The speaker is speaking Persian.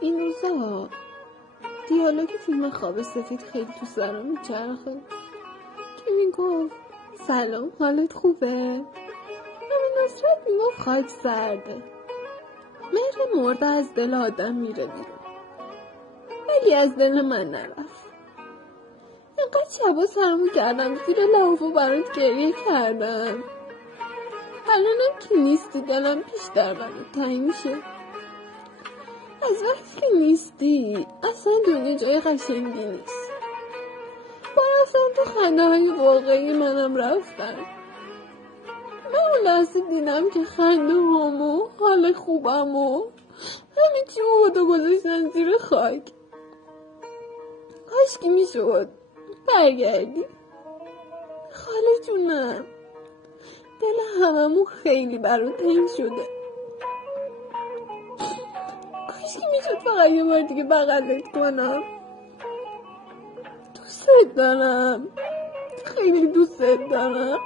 این روزا دیالوگ فیلم خواب سفید خیلی تو سرم میچرخه که میگفت سلام حالت خوبه؟ همین نصرت میگفت خاک سرده. مهر مرده از دل آدم میره بیرون، ولی از دل من نرفت. اینقدر شبا سرمو کردم زیر لحظه برات گریه کردم. الانم که نیستی دلم بیشتر برات تنگ میشه. از وقتی که نیستی اصلا دنیا جای قشنگی نیست. با رفتن تو خنده های واقعی منم رفتن. من اون لحظه دیدم که خنده همو حال خوبمو همه چی بودو گذاشتن زیر خاک. کاش که میشد برگردی خاله جونم. دل هممون خیلی برات تنگ شده. کاش که میشد فقط یه بار دیگه بغلت کنم. دوست دارم، خیلی دوست دارم.